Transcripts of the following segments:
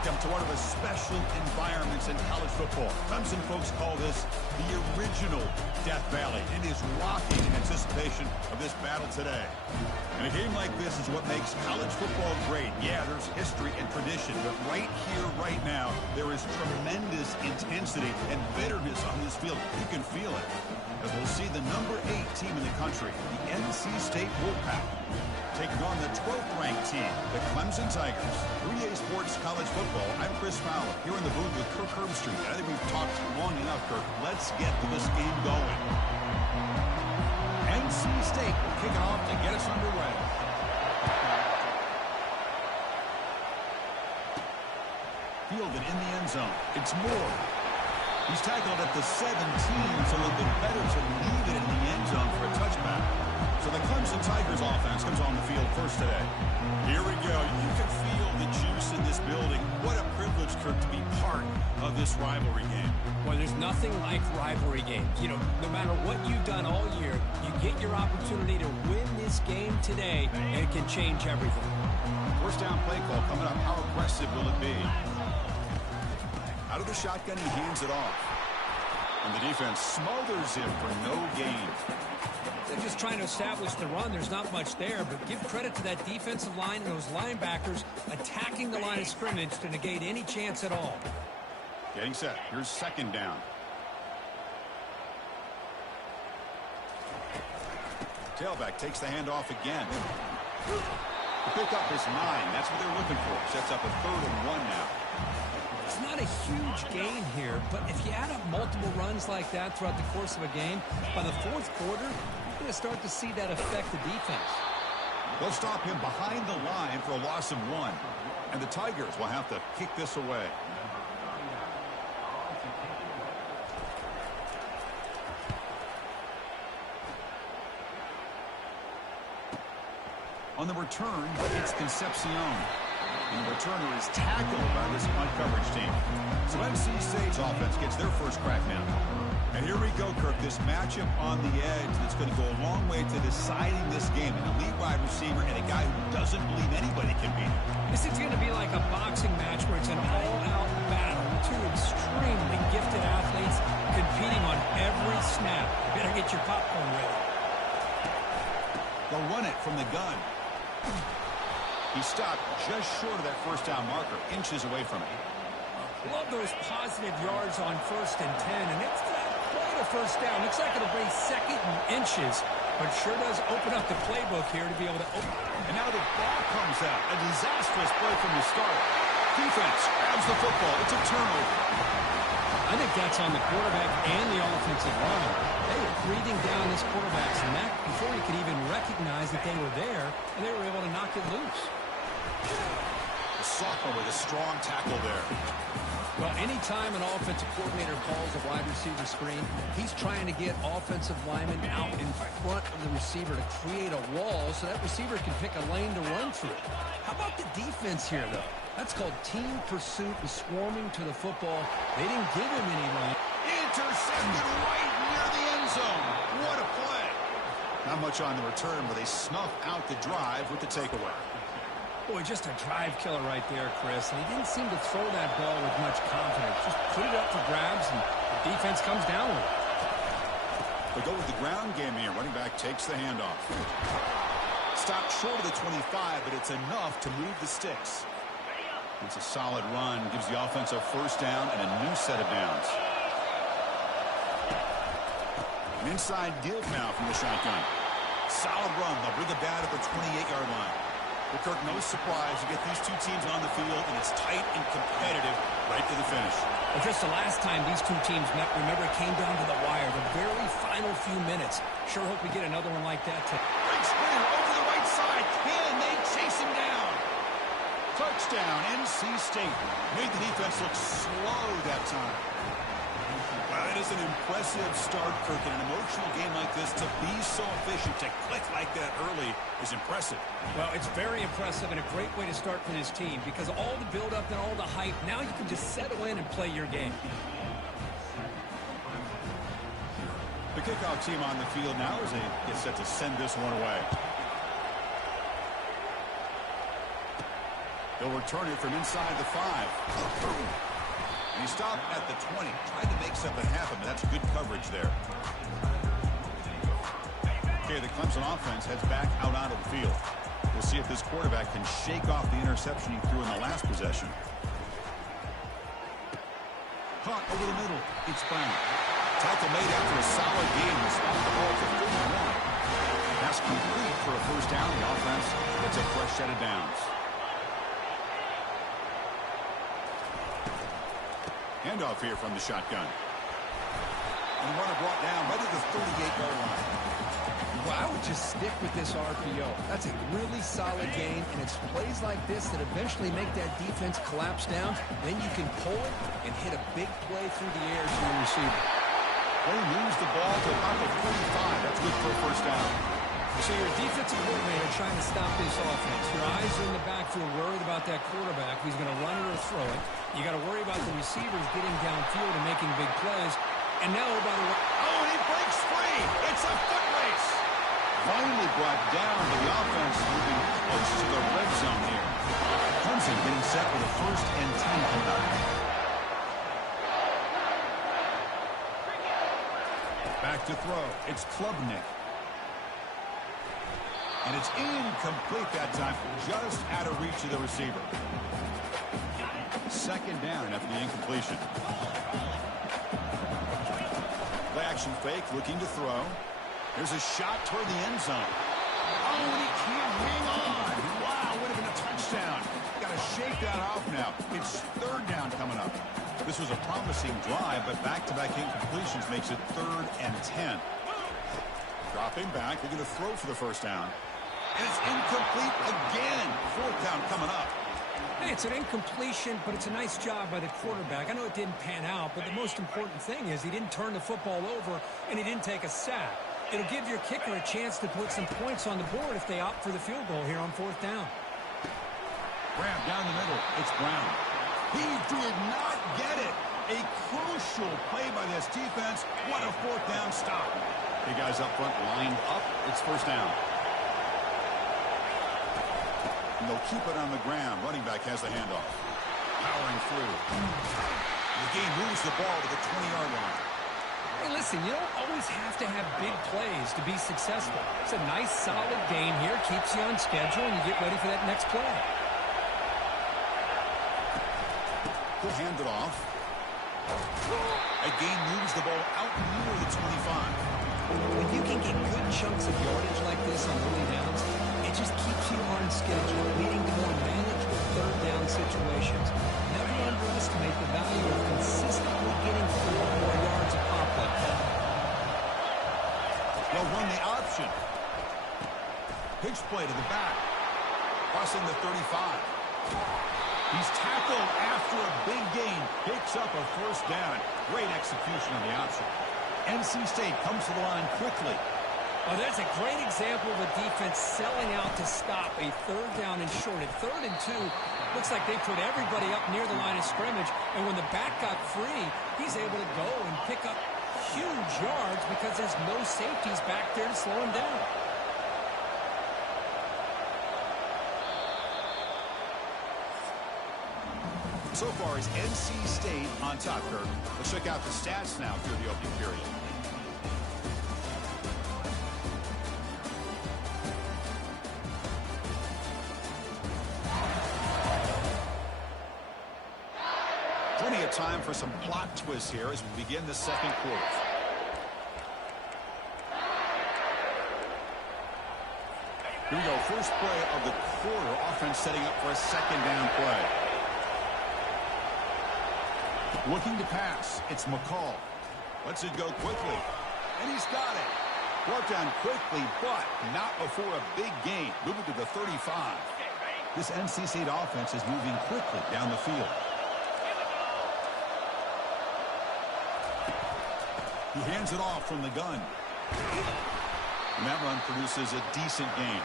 welcome to one of the special environments in college football. Clemson folks call this the original Death Valley. It is rocking in anticipation of this battle today. And a game like this is what makes college football great. Yeah, there's history and tradition, but right here, right now, there is tremendous intensity and bitterness on this field. You can feel it. As we'll see the number 8 team in the country, the NC State Wolfpack, taking on the 12th ranked team, the Clemson Tigers. 3A Sports College Football. I'm Chris Fowler here in the booth with Kirk Herbstreit. I think we've talked long enough, Kirk. Let's get to this game going. NC State will kick it off to get us underway. Fielded in the end zone. It's Moore. He's tackled at the 17, so a little bit better to leave it in the end zone for a touchback. So the Clemson Tigers offense comes on the field first today. Here we go. You can feel the juice in this building. What a privilege, Kirk, to be part of this rivalry game. Well, there's nothing like rivalry games. You know, no matter what you've done all year, you get your opportunity to win this game today, and it can change everything. First down play call coming up. How aggressive will it be? Out of the shotgun, he hands it off. And the defense smothers him for no gain. They're just trying to establish the run. There's not much there, but give credit to that defensive line and those linebackers attacking the line of scrimmage to negate any chance at all. Getting set. Here's second down. Tailback takes the handoff again. The pickup is 9. That's what they're looking for. Sets up a 3rd and 1 now. It's not a huge gain here, but if you add up multiple runs like that throughout the course of a game, by the 4th quarter, you're going to start to see that affect the defense. They'll stop him behind the line for a loss of 1. And the Tigers will have to kick this away. On the return, it's Concepcion. And the returner is tackled by this punt coverage team. So NC State's offense gets their first crack now. And here we go, Kirk. This matchup on the edge that's going to go a long way to deciding this game. An elite wide receiver and a guy who doesn't believe anybody can beat him. This is going to be like a boxing match where it's an all-out battle. 2 extremely gifted athletes competing on every snap. You better get your popcorn ready. They'll run it from the gun. He stopped just short of that first down marker, inches away from it. Love those positive yards on 1st and 10, and it's quite a first down. Looks like it'll be 2nd and inches, but sure does open up the playbook here to be able to open. And now the ball comes out. A disastrous play from the start. Defense grabs the football. It's a turnover. I think that's on the quarterback and the offensive line. They were breathing down this quarterback's neck before he could even recognize that they were there, and they were able to knock it loose. The sophomore with a strong tackle there. Well, anytime an offensive coordinator calls a wide receiver screen, he's trying to get offensive linemen out in front of the receiver to create a wall so that receiver can pick a lane to run through. How about the defense here, though? That's called team pursuit and swarming to the football. They didn't give him any run. Intercepted right near the end zone. What a play. Not much on the return, but they snuff out the drive with the takeaway. Boy, just a drive killer right there, Chris. And he didn't seem to throw that ball with much confidence. Just put it up for grabs, and the defense comes down with it. They go with the ground game here. Running back takes the handoff. Stopped short of the 25, but it's enough to move the sticks. It's a solid run. Gives the offense a first down and a new set of downs. An inside give now from the shotgun. Solid run. They'll bring it down to the 28-yard line. But Kirk, no surprise. You get these 2 teams on the field, and it's tight and competitive right to the finish. Well, just the last time these 2 teams met, remember, it came down to the wire, the very final few minutes. Sure hope we get another one like that today. Big spin over the right side. Can they chase him down? Touchdown, NC State. Made the defense look slow that time. Well, it is an impressive start, Kirk. In an emotional game like this, to be so efficient, to click like that early is impressive. Well, it's very impressive and a great way to start for this team because all the build-up and all the hype, now you can just settle in and play your game. The kickoff team on the field now as they get set to send this one away. He'll return it from inside the 5. And he stopped at the 20. Tried to make something happen, but that's good coverage there. Okay, the Clemson offense heads back out onto the field. We'll see if this quarterback can shake off the interception he threw in the last possession. Caught over the middle. It's Brown. Tackle made after a solid game. He stopped the ball for 31. Pass complete for a first down. The offense gets a fresh set of downs. Handoff here from the shotgun. And the runner brought down right at the 38-yard line. Well, I would just stick with this RPO. That's a really solid game, and it's plays like this that eventually make that defense collapse down. Then you can pull it and hit a big play through the air to your receiver. They moves the ball to about the 45. That's good for a first down. So you're a defensive coordinator trying to stop this offense. Your eyes are in the backfield worried about that quarterback who's going to run it or throw it. You got to worry about the receivers getting downfield and making big plays. And now, by the way, oh, and he breaks free. It's a foot race. Finally brought down, but the offense moving close to the red zone here. Clemson getting set with a 1st and 10 coming up. Back to throw. It's Klubnik. And it's incomplete that time, just out of reach of the receiver. 2nd down after the incompletion. Play action fake, looking to throw. There's a shot toward the end zone. Oh, and he can't hang on. Wow, would have been a touchdown. Got to shake that off now. It's 3rd down coming up. This was a promising drive, but back-to-back incompletions makes it 3rd and 10. Dropping back, they're going to throw for the first down. And it's incomplete again. 4th down coming up. Hey, it's an incompletion, but it's a nice job by the quarterback. I know it didn't pan out, but the most important thing is he didn't turn the football over, and he didn't take a sack. It'll give your kicker a chance to put some points on the board if they opt for the field goal here on 4th down. Grab down the middle. It's Brown. He did not get it. A crucial play by this defense. What a 4th down stop. The guys up front lined up. It's 1st down. And they'll keep it on the ground. Running back has the handoff. Powering through. The game moves the ball to the 20-yard line. Hey, listen, you don't always have to have big plays to be successful. It's a nice, solid game here. Keeps you on schedule, and you get ready for that next play. He'll hand it off. Again moves the ball out near the 25. When you can get good chunks of yardage like this on early downs, it just keeps you on schedule, leading to more manageable 3rd down situations. Never underestimate the value of consistently getting 4 or more yards a pop like that. They'll run the option. Pitch play to the back. Crossing the 35. He's tackled after a big gain. Picks up a 1st down. Great execution on the option. NC State comes to the line quickly. Oh, that's a great example of a defense selling out to stop a 3rd down and short. At 3rd and 2, looks like they put everybody up near the line of scrimmage. And when the back got free, he's able to go and pick up huge yards because there's no safeties back there to slow him down. So far, is NC State on top, Kirk. Let's check out the stats now through the opening period. Plenty of time for some plot twists here as we begin the 2nd quarter. Here we go. First play of the quarter. Offense setting up for a 2nd down play. Looking to pass. It's McCall. Lets it go quickly. And he's got it. Brought down quickly, but not before a big gain. Moving to the 35. This NC State offense is moving quickly down the field. He hands it off from the gun. And that run produces a decent gain.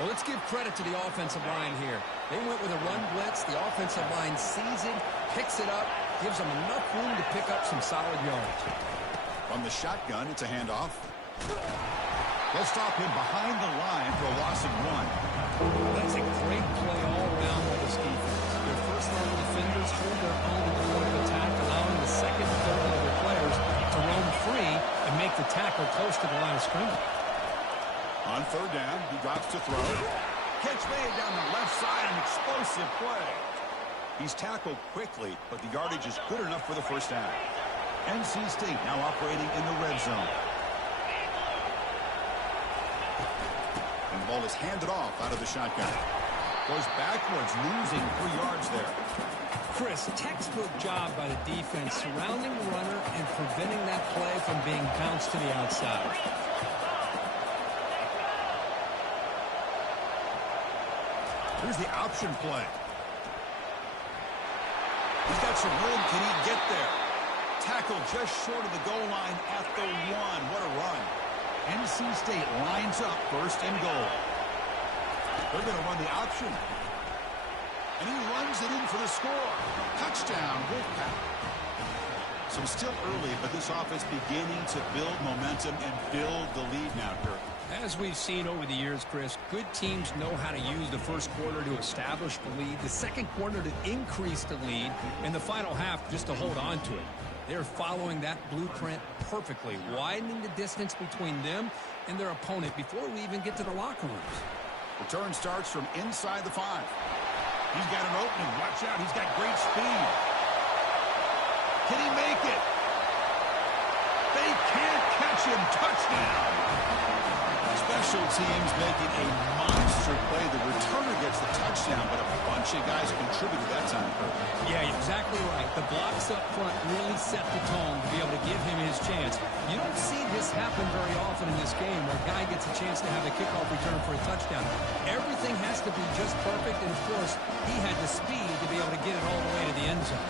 Well, let's give credit to the offensive line here. They went with a run blitz. The offensive line sees it, picks it up, gives them enough room to pick up some solid yards. From the shotgun, it's a handoff. They'll stop him behind the line for a loss of 1. That's a great play all around by this tackle close to the line of scrimmage. On third down, he drops to throw. Catch made down the left side, an explosive play. He's tackled quickly, but the yardage is good enough for the first down. NC State now operating in the red zone. And the ball is handed off out of the shotgun. Goes backwards, losing 3 yards there. Chris, textbook job by the defense surrounding the runner and preventing that play from being bounced to the outside. Here's the option play. He's got some room. Can he get there? Tackle just short of the goal line at the 1. What a run. NC State lines up first and goal. They're going to run the option. And he runs it in for the score. Touchdown, Wolfpack. So still early, but this offense beginning to build momentum and build the lead now, Kirk. As we've seen over the years, Chris, good teams know how to use the first quarter to establish the lead, the second quarter to increase the lead, and the final half just to hold on to it. They're following that blueprint perfectly, widening the distance between them and their opponent before we even get to the locker rooms. Return starts from inside the 5. He's got an opening. Watch out. He's got great speed. Can he make it? They can't catch him. Touchdown. Special teams making a monster play. The returner gets the touchdown, but a bunch of guys contributed that time. Yeah, exactly right. The blocks up front really set the tone to be able to give him his chance. You don't see this happen very often in this game where a guy gets a chance to have a kickoff return for a touchdown. Everything has to be just perfect, and of course, he had the speed to be able to get it all the way to the end zone.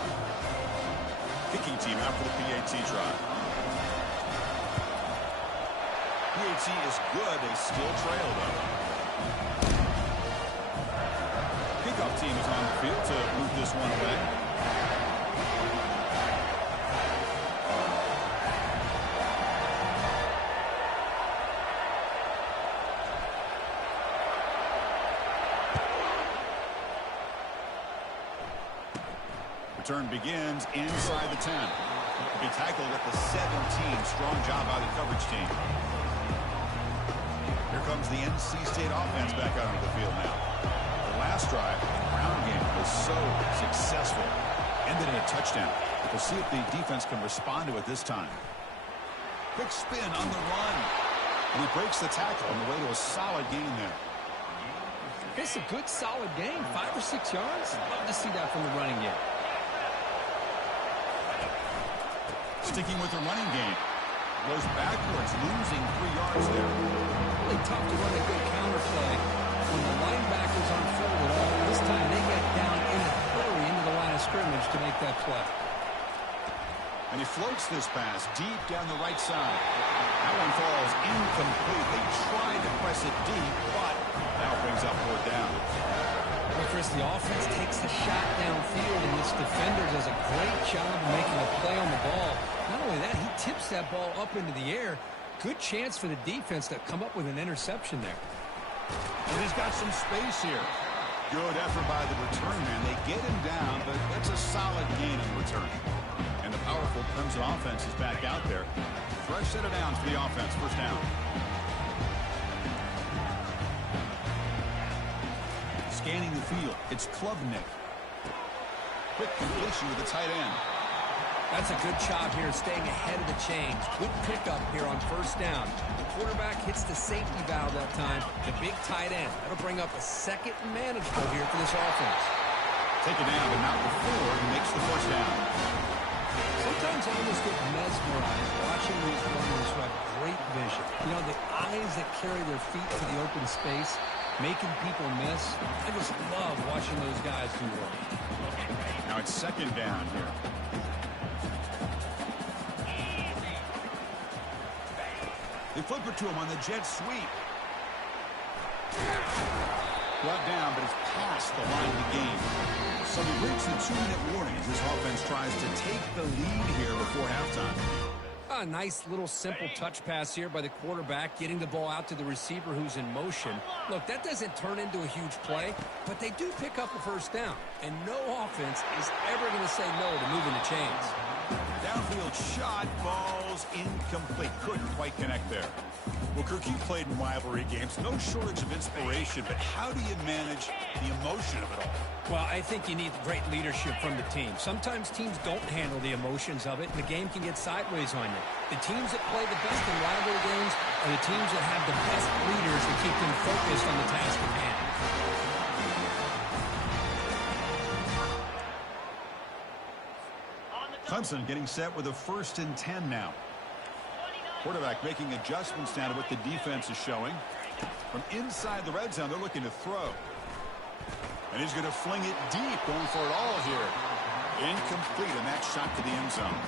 Kicking team out for the PAT try. PAT is good. They still trail, though. Kickoff team is on the field to move this one away. Return begins inside the 10. To be tackled at the 17. Strong job by the coverage team. Here comes the NC State offense back out onto the field now. The last drive in the ground game was so successful. Ended in a touchdown. We'll see if the defense can respond to it this time. Quick spin on the run. And he breaks the tackle on the way to a solid gain there. It's a good, solid game. 5 or 6 yards. Love to see that from the running game. Sticking with the running game. Goes backwards, losing 3 yards there. Really tough to run a good counter play when the linebackers aren't filled at all. This time they get down in a hurry into the line of scrimmage to make that play. And he floats this pass deep down the right side. That one falls incomplete. They tried to press it deep, but now brings up 4th down. Well, Chris, the offense takes the shot downfield, and this defender does a great job of making a play on the ball. Not only that, he tips that ball up into the air. Good chance for the defense to come up with an interception there. And he's got some space here. Good effort by the return man. They get him down, but that's a solid gain in return. And the powerful Clemson offense is back out there. Fresh set of downs for the offense. First down. Scanning the field. It's Klubnik. Quick completion with the tight end. That's a good job here staying ahead of the chains. Good pickup here on first down. The quarterback hits the safety valve that time. The big tight end. That'll bring up a second and manageable here for this offense. Take it down, but not before he makes the first down. Sometimes I almost get mesmerized watching these runners who have great vision. You know, the eyes that carry their feet to the open space, making people miss. I just love watching those guys do work. Now it's second down here. They flip it to him on the jet sweep. Brought down, but it's past the line of the game. So we reach the 2-minute warning as this offense tries to take the lead here before halftime. A nice little simple touch pass here by the quarterback, getting the ball out to the receiver who's in motion. Look, that doesn't turn into a huge play, but they do pick up a first down. And no offense is ever going to say no to moving the chains. Downfield shot, ball's incomplete. Couldn't quite connect there. Well, Kirk, you played in rivalry games. No shortage of inspiration, but how do you manage the emotion of it all? Well, I think you need great leadership from the team. Sometimes teams don't handle the emotions of it, and the game can get sideways on you. The teams that play the best in rivalry games are the teams that have the best leaders that keep them focused on the task at hand. Clemson getting set with a 1st and 10 now. Quarterback making adjustments now to what the defense is showing. From inside the red zone, they're looking to throw. And he's going to fling it deep, going for it all here. Incomplete, and that shot to the end zone.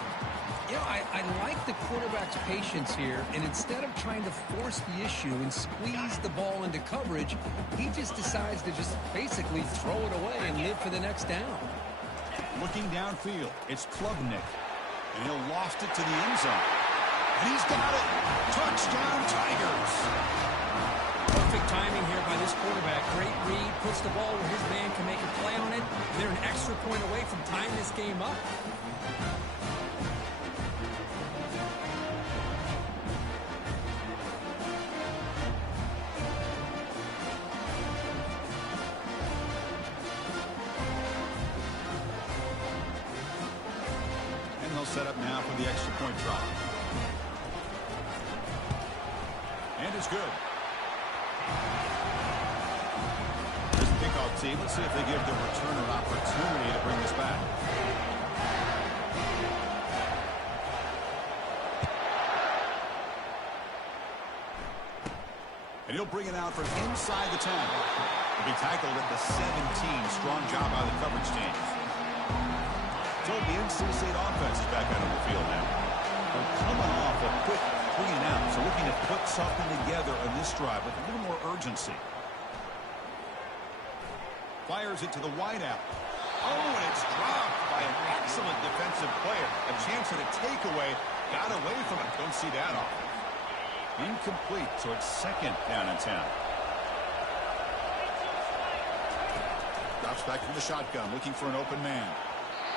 You know, I like the quarterback's patience here, and instead of trying to force the issue and squeeze the ball into coverage, he just decides to just basically throw it away and live for the next down. Looking downfield, it's Klubnik, and he'll loft it to the end zone. And he's got it. Touchdown, Tigers. Perfect timing here by this quarterback. Great read, puts the ball where his man can make a play on it. They're an extra point away from tying this game up. And they'll set up now for the extra point drop. And it's good. There's the kickoff team. Let's see if they give the returner an opportunity to bring this back. And he'll bring it out from inside the 10. He'll be tackled at the 17. Strong job by the coverage team. So the NC State offense is back out on the field now. They're coming off a quick 3 and out, so looking to put something together on this drive with a little more urgency. Fires it to the wideout. Oh, and it's dropped by an excellent defensive player. A chance for the takeaway. Got away from it. Don't see that often. Incomplete, so it's 2nd down and 10. Drops back from the shotgun, looking for an open man.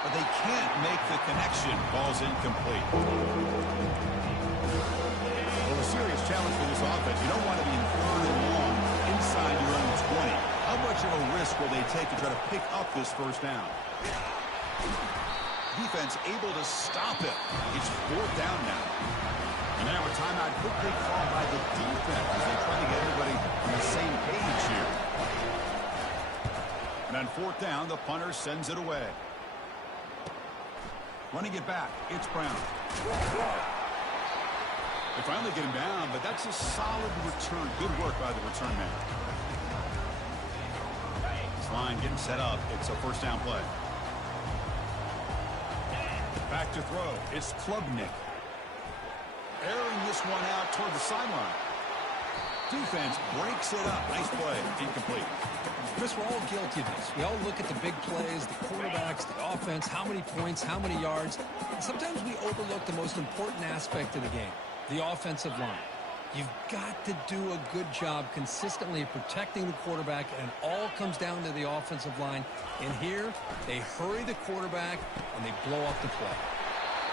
But they can't make the connection. Ball's incomplete. Well, a serious challenge for this offense. You don't want to be in 3rd and long inside your own 20. How much of a risk will they take to try to pick up this 1st down? Defense able to stop it. It's 4th down now. And now a timeout quickly called by the defense as they try to get everybody on the same page here. And on 4th down, the punter sends it away. Running it back, it's Brown. They finally get him down, but that's a solid return. Good work by the return man. This line getting set up. It's a 1st down play. Back to throw. It's Klubnik. Airing this one out toward the sideline. Defense breaks it up. Nice play. Incomplete. Chris, we're all guilty of this. We all look at the big plays, the quarterbacks, the offense, how many points, how many yards. And sometimes we overlook the most important aspect of the game, the offensive line. You've got to do a good job consistently protecting the quarterback, and it all comes down to the offensive line. And here, they hurry the quarterback, and they blow up the play.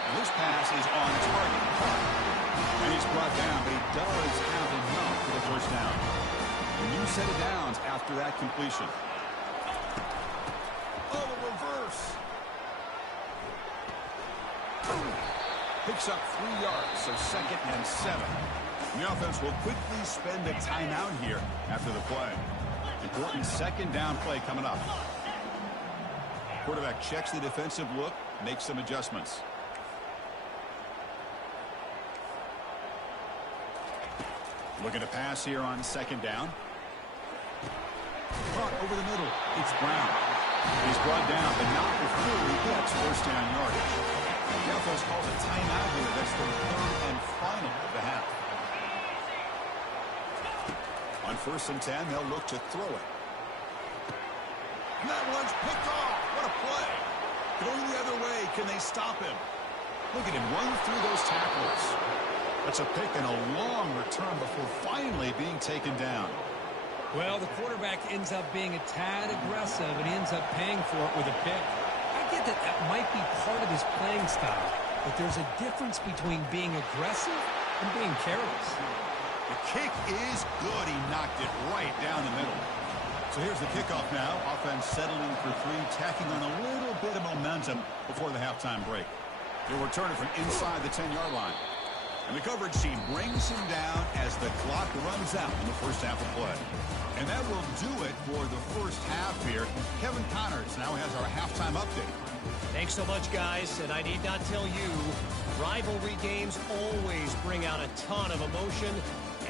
And this pass is on target. And he's brought down, but he does have enough for the 1st down. A new set of downs after that completion. Oh, the reverse. Picks up 3 yards, so 2nd and 7. The offense will quickly spend a timeout here after the play. Important 2nd down play coming up. Quarterback checks the defensive look, makes some adjustments. Looking to pass here on 2nd down. Caught over the middle. It's Brown. He's brought down, but not before he gets 1st down yardage. The offense calls a timeout here. That's the 3rd and final of the half. On 1st and 10, they'll look to throw it. And that one's picked off. What a play. Going the other way. Can they stop him? Look at him run through those tackles. That's a pick and a long return before finally being taken down. Well, the quarterback ends up being a tad aggressive, and he ends up paying for it with a pick. I get get that that might be part of his playing style, but there's a difference between being aggressive and being careless. The kick is good. He knocked it right down the middle. So here's the kickoff now. Offense settling for three, tacking on a little bit of momentum before the halftime break. He'll return it from inside the 10-yard line. And the coverage team brings him down as the clock runs out in the first half of play. And that will do it for the first half here. Kevin Connors now has our halftime update. Thanks so much, guys. And I need not tell you, rivalry games always bring out a ton of emotion.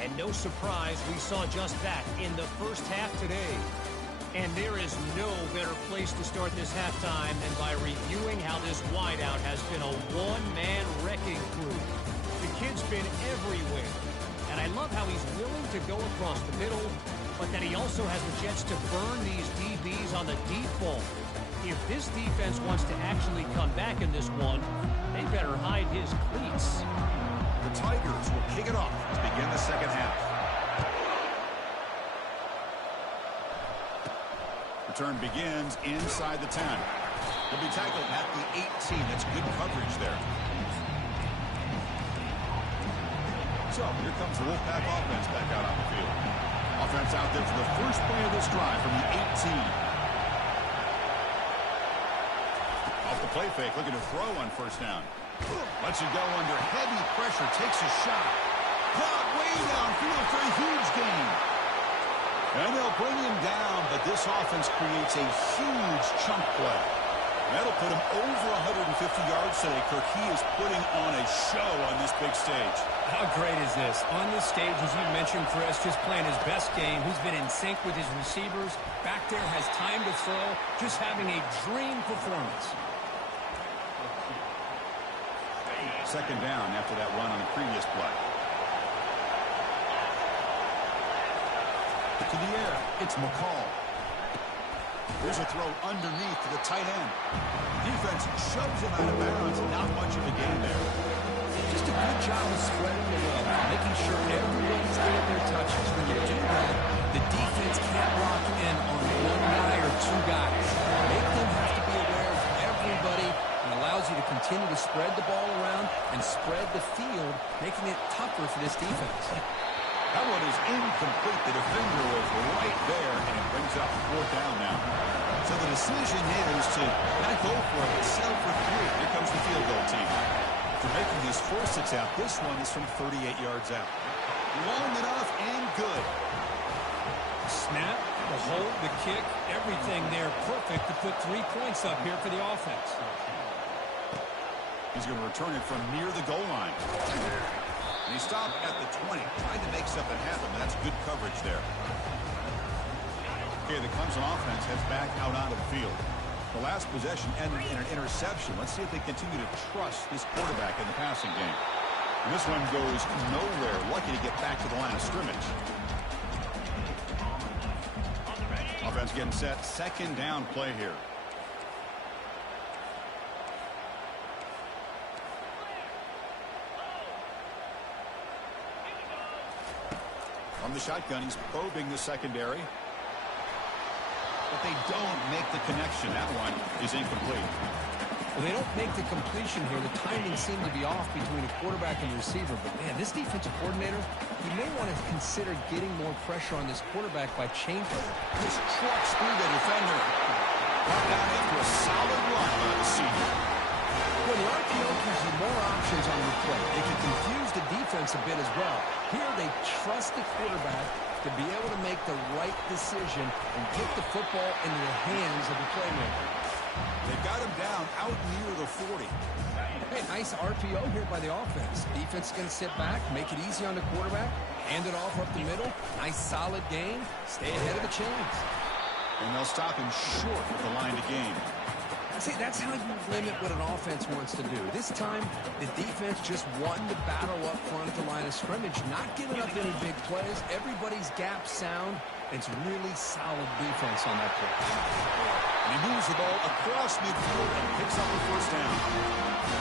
And no surprise, we saw just that in the first half today. And there is no better place to start this halftime than by reviewing how this wideout has been a one-man wrecking crew. The kid's been everywhere. And I love how he's willing to go across the middle, but that he also has the jets to burn these DBs on the deep ball. If this defense wants to actually come back in this one, they better hide his cleats. The Tigers will kick it off to begin the second half. Return begins inside the 10. He'll be tackled at the 18. That's good coverage there. So here comes the Wolfpack offense back out on the field. Offense out there for the first play of this drive from the 18. Off the play fake, looking to throw on first down. Lets it go under heavy pressure, takes a shot. Caught way downfield for a huge gain. And they'll bring him down, but this offense creates a huge chunk play. That'll put him over 150 yards today. Kirk, he is putting on a show on this big stage. How great is this? On this stage, as you mentioned, Chris, just playing his best game. He's been in sync with his receivers. Back there, has time to throw. Just having a dream performance. Second down after that run on the previous play. To the air, it's McCall. There's a throw underneath to the tight end. Defense shoves him out of bounds. Not much of a gain there. Just a good job of spreading the wealth, making sure everybody's getting their touches. When you do that, the defense can't lock in on one guy or two guys. Make them have to be aware of everybody and allows you to continue to spread the ball around and spread the field, making it tougher for this defense. That one is incomplete. The defender was right there, and it brings up fourth down now. So the decision is to not go for it, but settle for three. Here comes the field goal team. For making his first attempt, this one is from 38 yards out. Long enough and good. Snap, the hold, the kick, everything there perfect to put 3 points up here for the offense. He's going to return it from near the goal line. And he stopped at the 20, trying to make something happen, but that's good coverage there. Okay, the Clemson offense heads back out onto the field. The last possession ended in an interception. Let's see if they continue to trust this quarterback in the passing game. And this one goes nowhere. Lucky to get back to the line of scrimmage. Offense getting set. Second down play here. From the shotgun, he's probing the secondary. But they don't make the connection. That one is incomplete. Well, they don't make the completion here. The timing seemed to be off between a quarterback and receiver. But, man, this defensive coordinator, he may want to consider getting more pressure on this quarterback by changing. This trucks through the defender. Brought down into a solid run by the senior. Well, the RPO gives you more options on the play. It can confuse the defense a bit as well. Here they trust the quarterback to be able to make the right decision and get the football into the hands of the playmaker. They've got him down out near the 40. Hey, nice RPO here by the offense. Defense is going to sit back, make it easy on the quarterback, hand it off up the middle. Nice solid gain. Stay ahead of the chains. And they'll stop him short of the line to gain. See, that's how you limit what an offense wants to do. This time, the defense just won the battle up front at the line of scrimmage, not giving up any big plays. Everybody's gap sound. It's really solid defense on that play. And he moves the ball across midfield and picks up the first down.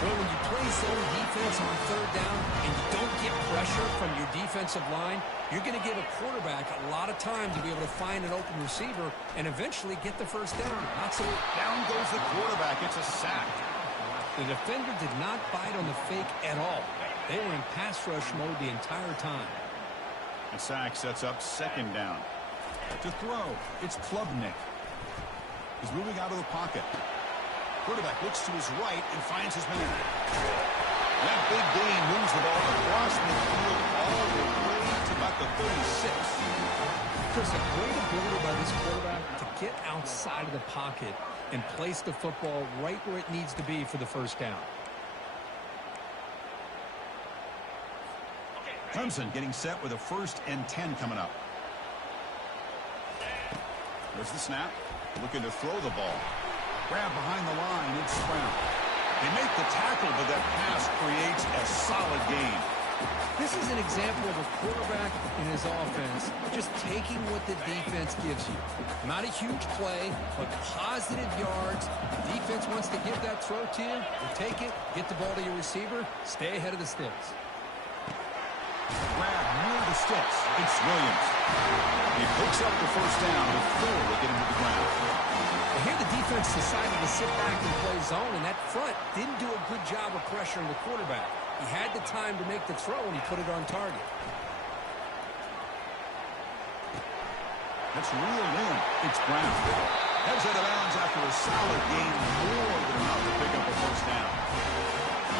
Well, when you play zone defense on third down and you don't get pressure from your defensive line, you're going to give a quarterback a lot of time to be able to find an open receiver and eventually get the first down. Not so down goes the quarterback. It's a sack. The defender did not bite on the fake at all. They were in pass rush mode the entire time. The sack sets up second down. To throw, it's Klubnik. He's moving out of the pocket. Quarterback looks to his right and finds his man. That big gain moves the ball across midfield all the way to about the 36. Chris, a great ability by this quarterback to get outside of the pocket and place the football right where it needs to be for the first down. Clemson getting set with a 1st and 10 coming up. There's the snap. Looking to throw the ball. Grab behind the line. It's Brown. They make the tackle, but that pass creates a solid gain. This is an example of a quarterback in his offense just taking what the defense gives you. Not a huge play, but positive yards. The defense wants to give that throw to you. You take it, get the ball to your receiver, stay ahead of the sticks. Grab near the sticks. It's Williams. He picks up the first down before they get him to the ground. Well, here the defense decided to sit back and play zone, and that front didn't do a good job of pressuring the quarterback. He had the time to make the throw, and he put it on target. That's reeled in. It's Brown. Heads out of bounds after a solid gain, more than enough to pick up a first down.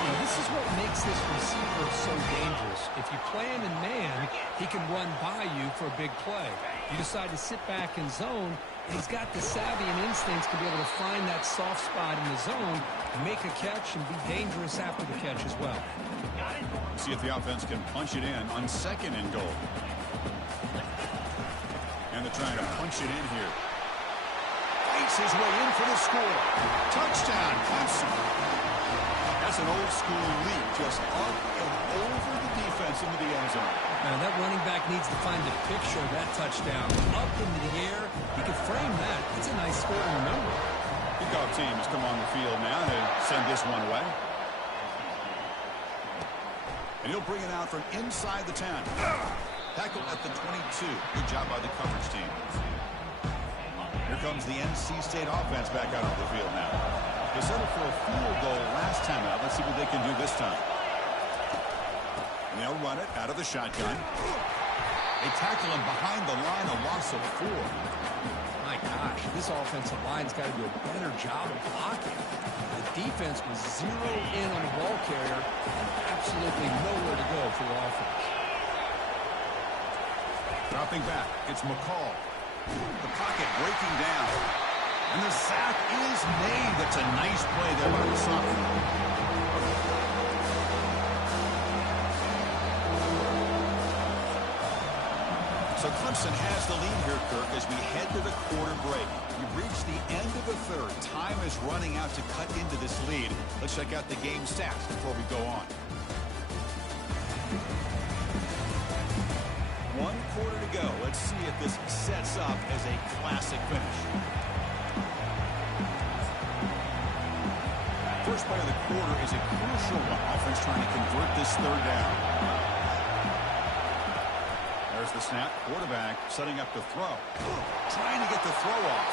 Now, this is what makes this receiver so dangerous. If you play him in man, he can run by you for a big play. You decide to sit back in zone, and he's got the savvy and instincts to be able to find that soft spot in the zone, make a catch, and be dangerous after the catch as well. See if the offense can punch it in on 2nd and goal. And they're trying to punch it in here. Fights his way in for the score. Touchdown, Clemson. That's an old-school leap, just up and over the defense into the end zone. Now, that running back needs to find a picture of that touchdown. Up into the air, he could frame that. It's a nice score to remember. Kickoff team has come on the field now to send this one away. And he'll bring it out from inside the 10. Tackle at the 22. Good job by the coverage team. Here comes the NC State offense back out on the field now. They settled for a field goal last time out. Let's see what they can do this time. And they'll run it out of the shotgun. They tackle him behind the line, a loss of 4. My gosh, this offensive line's got to do a better job of blocking. The defense was zeroed in on the ball carrier and absolutely nowhere to go for the offense. Dropping back, it's McCall. The pocket breaking down. And the sack is made. That's a nice play there by the sophomore. So Clemson has the lead here, Kirk, as we head to the quarter break. We've reached the end of the third. Time is running out to cut into this lead. Let's check out the game stats before we go on. 1 quarter to go. Let's see if this sets up as a classic finish. First play of the quarter is a crucial one. Offense trying to convert this third down. There's the snap. Quarterback setting up the throw. Trying to get the throw off.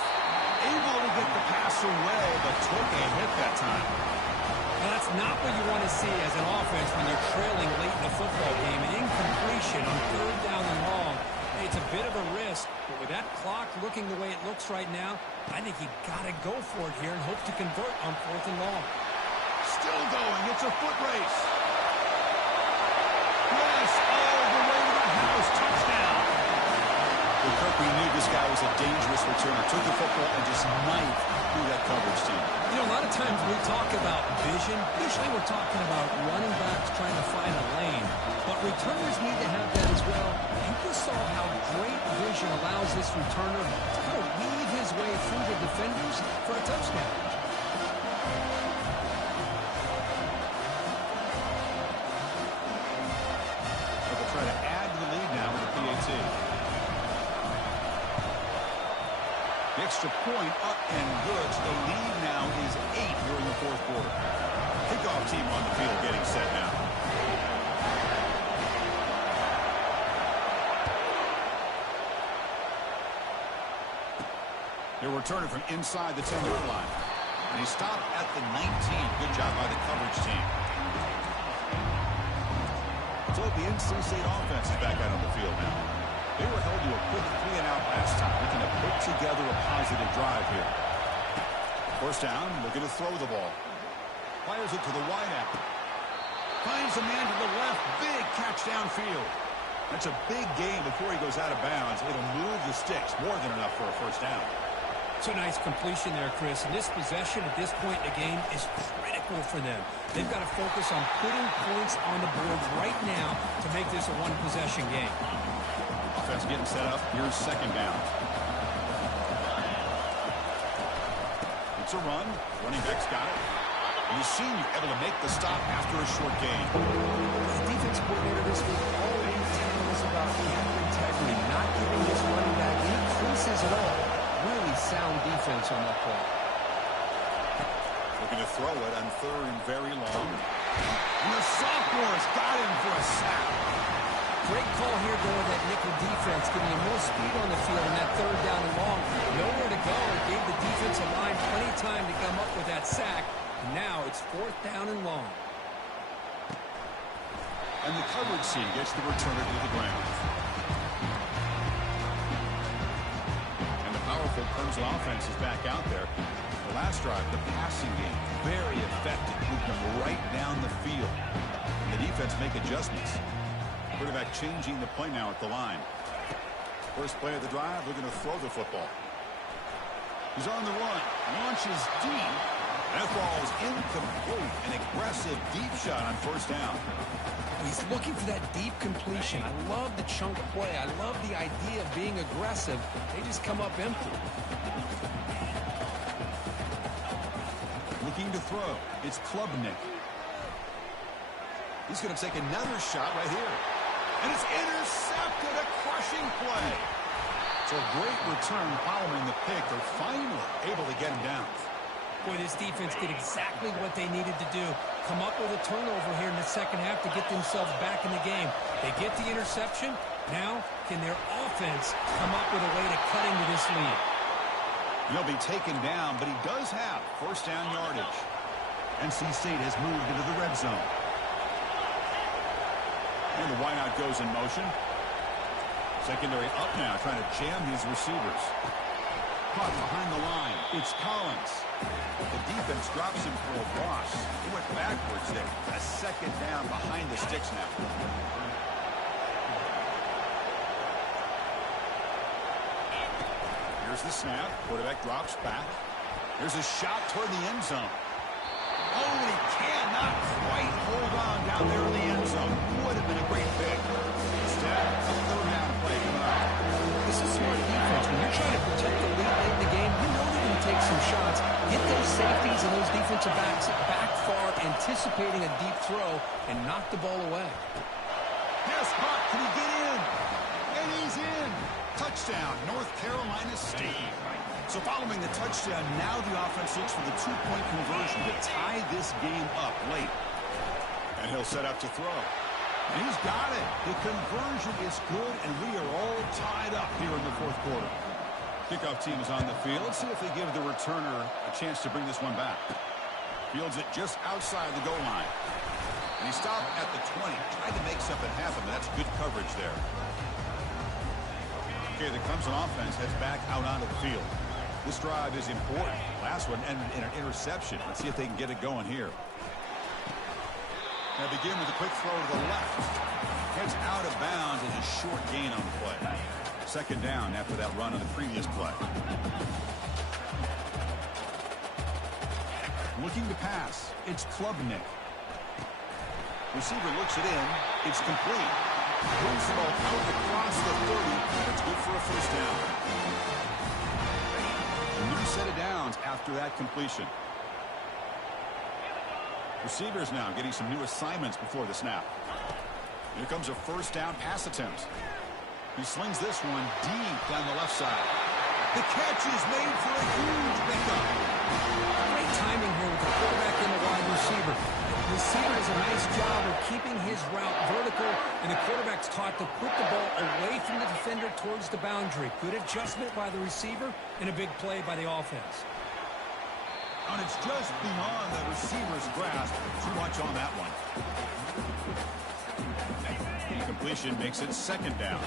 Able to get the pass away, but took a hit that time. Now, that's not what you want to see as an offense when you're trailing late in the football game. An incompletion on 3rd down and long. Hey, it's a bit of a risk, but with that clock looking the way it looks right now, I think you got to go for it here and hope to convert on 4th and long. Still going. It's a foot race. Yes, all the way to the house. Touchdown. Well, Kirk, we knew this guy was a dangerous returner. Took the football and just knifed through that coverage team. You know, a lot of times when we talk about vision, usually we're talking about running backs trying to find a lane. But returners need to have that as well. You just saw how great vision allows this returner to kind of weave his way through the defenders for a touchdown. They'll try to add to the lead now with the PAT. The extra point up and good. So the lead now is 8 here in the fourth quarter. Kickoff team on the field getting set now. They're returning from inside the 10-yard line. And he stopped at the 19. Good job by the coverage team. So the NC State offense is back out on the field now. They were held to a quick 3-and-out last time, looking to put together a positive drive here. First down, looking to throw the ball. Fires it to the wideout. Finds a man to the left. Big catch downfield. That's a big gain before he goes out of bounds. It'll move the sticks. More than enough for a first down. It's a nice completion there, Chris. And this possession at this point in the game is critical for them. They've got to focus on putting points on the board right now to make this a one-possession game. Offense getting set up. Here's second down. It's a run. Running back's got it. And the senior able to make the stop after a short gain. The defense coordinator this week always telling us about gap integrity, not giving this running back any creases at all. Really sound defense on that play. Looking to throw it on third and very long. And the sophomore's got him for a sack. Great call here going with that nickel defense, giving him more speed on the field in that third down and long. Nowhere to go. It gave the defensive line plenty of time to come up with that sack. And now it's fourth down and long. And the coverage team gets the returner to the ground. And the powerful Clemson offense is back out there. The last drive, the passing game, very effective. Moved them right down the field. And the defense make adjustments. Quarterback changing the play now at the line. First play of the drive, looking to throw the football. He's on the run. Launches deep. That ball is incomplete. An aggressive deep shot on first down. He's looking for that deep completion. I love the chunk play. I love the idea of being aggressive. They just come up empty. Looking to throw. It's Klubnik. He's going to take another shot right here. And it's intercepted. A crushing play. So a great return following the pick. They're finally able to get him down. Boy, this defense did exactly what they needed to do. Come up with a turnover here in the second half to get themselves back in the game. They get the interception. Now, can their offense come up with a way to cut into this lead? He'll be taken down, but he does have first down yardage. NC State has moved into the red zone. And the wideout goes in motion. Secondary up now, trying to jam these receivers. Caught behind the line. It's Collins. The defense drops him for a loss. He went backwards there. A second down behind the sticks now. Here's the snap. Quarterback drops back. There's a shot toward the end zone. Oh, and he cannot quite hold on down there in the end zone. Would have been a great pick. Instead, a third down play coming up. This is smart defense. When you're trying to protect the lead late in the game, you know they're going to take some shots. Get those safeties and those defensive backs back far, anticipating a deep throw, and knock the ball away. Yes, Hawk, can he get in? And he's in. Touchdown, North Carolina State. So following the touchdown, now the offense looks for the two-point conversion to tie this game up late. And he'll set up to throw. And he's got it. The conversion is good, and we are all tied up here in the fourth quarter. Kickoff team is on the field. Let's see if they give the returner a chance to bring this one back. Fields it just outside the goal line. And he stopped at the 20. Tried to make something happen, but that's good coverage there. Okay, the Clemson offense heads back out onto the field. This drive is important. Last one ended in an interception. Let's see if they can get it going here. Now begin with a quick throw to the left. Heads out of bounds as a short gain on the play. Second down after that run on the previous play. Looking to pass. It's Klubnik. Receiver looks it in. It's complete. Brings the ball out across the 30. It's good for a first down. A new set of downs after that completion. Receivers now getting some new assignments before the snap. Here comes a first down pass attempt. He slings this one deep down the left side. The catch is made for a huge pickup. Great timing here with the quarterback and the wide receiver. The receiver does a nice job of keeping his route vertical, and the quarterback's taught to put the ball away from the defender towards the boundary. Good adjustment by the receiver and a big play by the offense. And it's just beyond the receiver's grasp. Too much on that one. Incompletion makes it second down.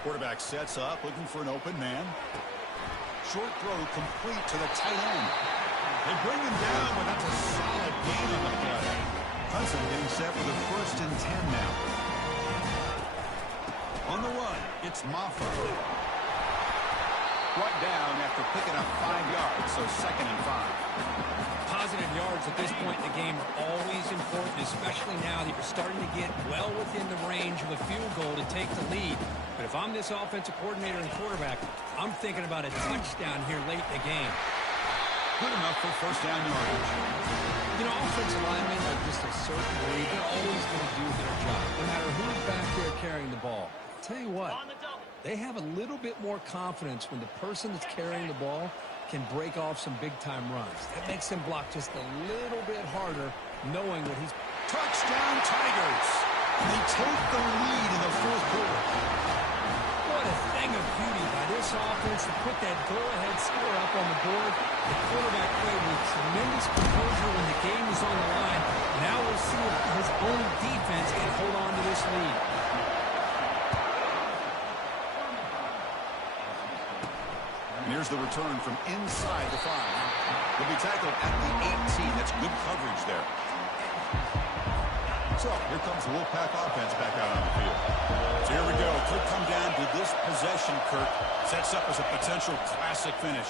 Quarterback sets up, looking for an open man. Short throw complete to the tight end. They bring him down, but that's a solid gain on the play. Clemson getting set for the 1st and 10 now. On the run, it's Maffa. Brought down after picking up 5 yards, so 2nd and 5. Positive yards at this point in the game are always important, especially now that you're starting to get well within the range of a field goal to take the lead. But if I'm this offensive coordinator and quarterback, I'm thinking about a touchdown here late in the game. Good enough for 1st down yardage. You know, offensive linemen are just a certain breed. They're always going to do their job, no matter who's back there carrying the ball. I'll tell you what, they have a little bit more confidence when the person that's carrying the ball can break off some big-time runs. That makes him block just a little bit harder, knowing what he's... Touchdown, Tigers! They take the lead in the 4th quarter. What a thing of beauty by this offense to put that go-ahead score up on the board. The quarterback played with tremendous composure when the game was on the line. Now we'll see if his own defense can hold on to this lead. And here's the return from inside the 5. He'll be tackled at the 18. That's good coverage there. So here comes the Wolfpack offense back out on the field. So here we go. Could come down to this possession, Kirk. Sets up as a potential classic finish.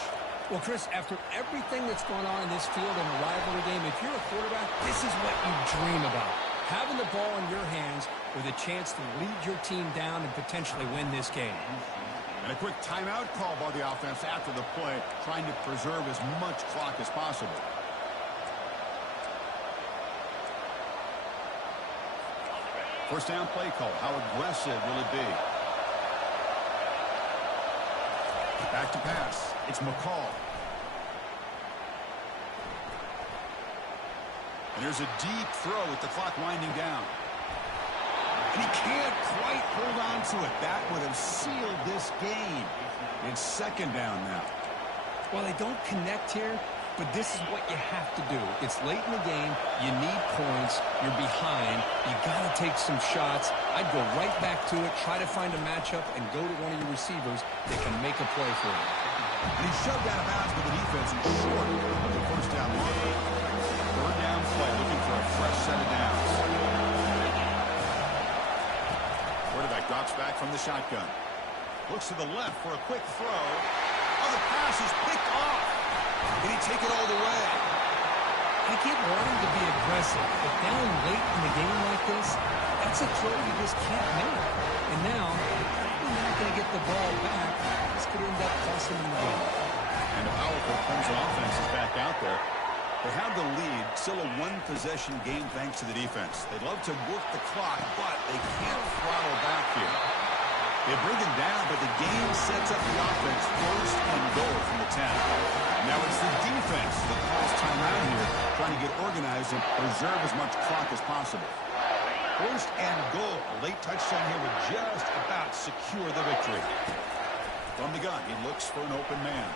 Well, Chris, after everything that's going on in this field in a rivalry game, if you're a quarterback, this is what you dream about. Having the ball in your hands with a chance to lead your team down and potentially win this game. And a quick timeout call by the offense after the play, trying to preserve as much clock as possible. First down play call. How aggressive will it be? Back to pass. It's McCall. And there's a deep throw with the clock winding down. And he can't quite hold on to it. That would have sealed this game. It's 2nd down now. Well, they don't connect here, but this is what you have to do. It's late in the game. You need points. You're behind. You got to take some shots. I'd go right back to it, try to find a matchup, and go to one of your receivers that can make a play for you. And he shoved out of bounds with the defense and short of the 1st down marker. 3rd down play, looking for a fresh set of downs. Quarterback drops back from the shotgun. Looks to the left for a quick throw. Oh, the pass is picked off. Can he take it all the way? I get wanting to be aggressive, but down late in the game like this, that's a throw you just can't make. And now, you're not going to get the ball back. This could end up costing them the game. And a powerful Clemson offense is back out there. They have the lead, still a one-possession game thanks to the defense. They love to work the clock, but they can't throttle back here. They bring him down, but the game sets up the offense 1st and goal from the 10. Now it's the defense that calls timeout here, trying to get organized and preserve as much clock as possible. 1st and goal. A late touchdown here would just about secure the victory. From the gun, he looks for an open man.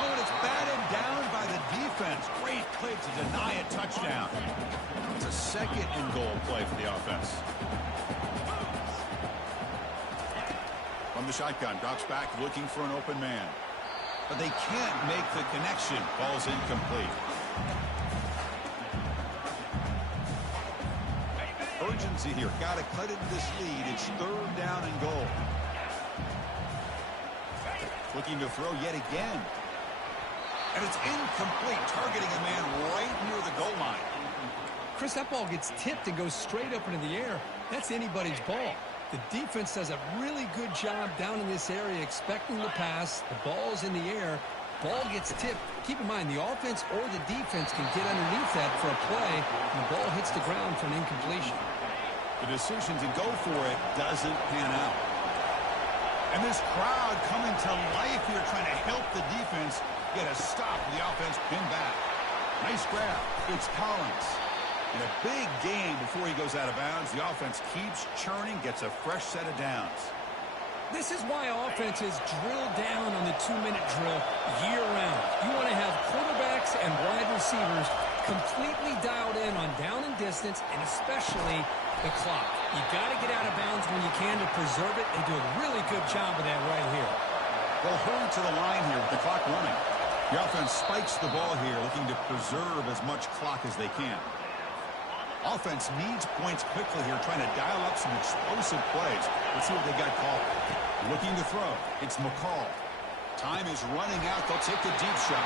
Oh, and it's batted down by the defense. Great play to deny a touchdown. It's a 2nd and goal play for the offense. From the shotgun, drops back looking for an open man. But they can't make the connection. Ball's incomplete. Urgency here. Got to cut into this lead. It's 3rd down and goal. Looking to throw yet again. And it's incomplete, targeting a man right near the goal line. Chris, that ball gets tipped and goes straight up into the air. That's anybody's ball. The defense does a really good job down in this area expecting the pass. The ball's in the air. ball gets tipped, keep in mind the offense or the defense can get underneath that for a play, and the ball hits the ground for an incompletion. The decision to go for it doesn't pan out. And this crowd coming to life here, trying to help the defense get a stop. The offense pinned back. Nice grab. It's Collins. In a big game before he goes out of bounds, the offense keeps churning, gets a fresh set of downs. This is why offenses drill down on the 2-minute drill year-round. You want to have quarterbacks and wide receivers completely dialed in on down and distance, and especially the clock. You got to get out of bounds when you can to preserve it. They do a really good job of that right here. They'll hurry to the line here with the clock running. The offense spikes the ball here, looking to preserve as much clock as they can. Offense needs points quickly here, trying to dial up some explosive plays. Let's see what they got called. Looking to throw. It's McCall. Time is running out. They'll take the deep shot.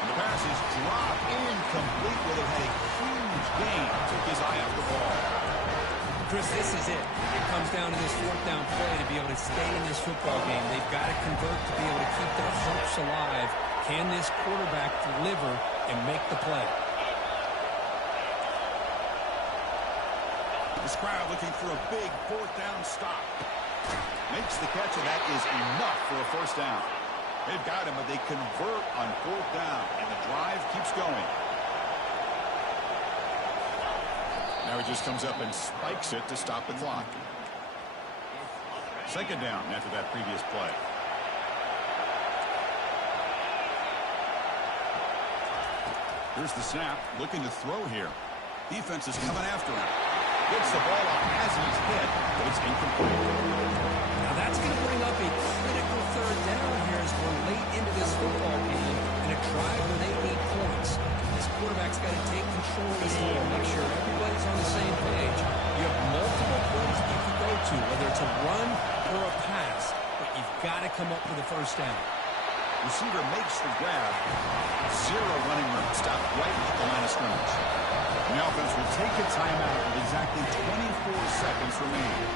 And the pass is dropped incomplete. Would have had a huge gain. Took his eye off the ball. Chris, this is it. It comes down to this 4th down play to be able to stay in this football game. They've got to convert to be able to keep their hopes alive. Can this quarterback deliver and make the play? This crowd looking for a big 4th down stop. Makes the catch, and that is enough for a 1st down. They've got him, but they convert on 4th down, and the drive keeps going. Now he just comes up and spikes it to stop the clock. 2nd down after that previous play. Here's the snap, looking to throw here. Defense is coming after him. Gets the ball off as he's hit, but it's incomplete. Now that's going to bring up a critical 3rd down here as we're late into this football game in a drive where they need points. This quarterback's got to take control of this ball, make sure everybody's on the same page. You have multiple plays that you can go to, whether it's a run or a pass, but you've got to come up with a 1st down. Receiver makes the grab. 0 running room. Stopped right at the line of scrimmage. And the offense will take a timeout with exactly 24 seconds remaining.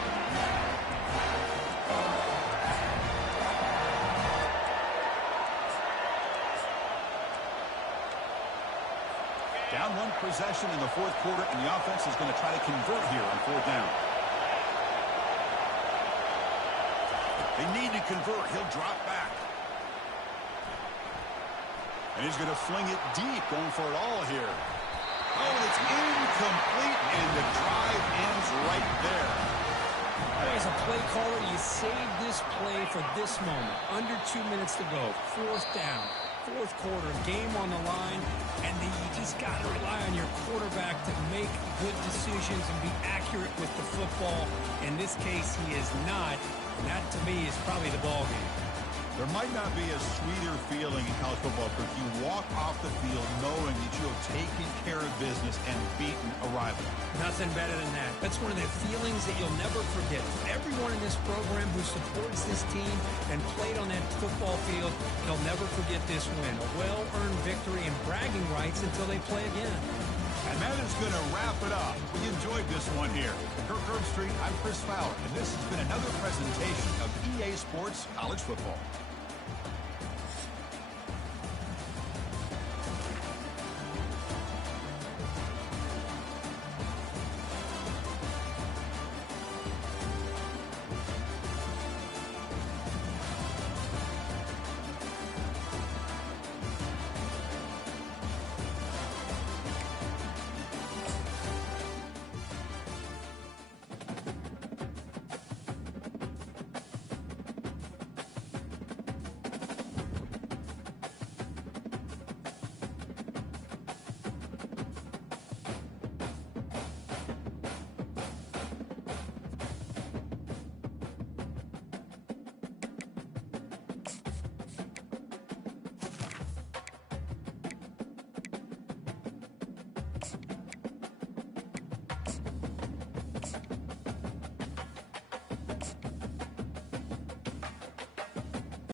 Down 1 possession in the 4th quarter, and the offense is going to try to convert here on 4th down. They need to convert. He'll drop back. And he's going to fling it deep, going for it all here. Oh, and it's incomplete, and the drive ends right there. As a play caller, you save this play for this moment. Under 2 minutes to go. 4th down. 4th quarter. Game on the line. And you just got to rely on your quarterback to make good decisions and be accurate with the football. In this case, he is not. And that, to me, is probably the ball game. There might not be a sweeter feeling in college football if you walk off the field knowing that you have taken care of business and beaten a rival. Nothing better than that. That's one of the feelings that you'll never forget. Everyone in this program who supports this team and played on that football field, they'll never forget this win. A well-earned victory and bragging rights until they play again. And that is going to wrap it up. We enjoyed this one here. For Kirk Street, I'm Chris Fowler, and this has been another presentation of EA Sports College Football.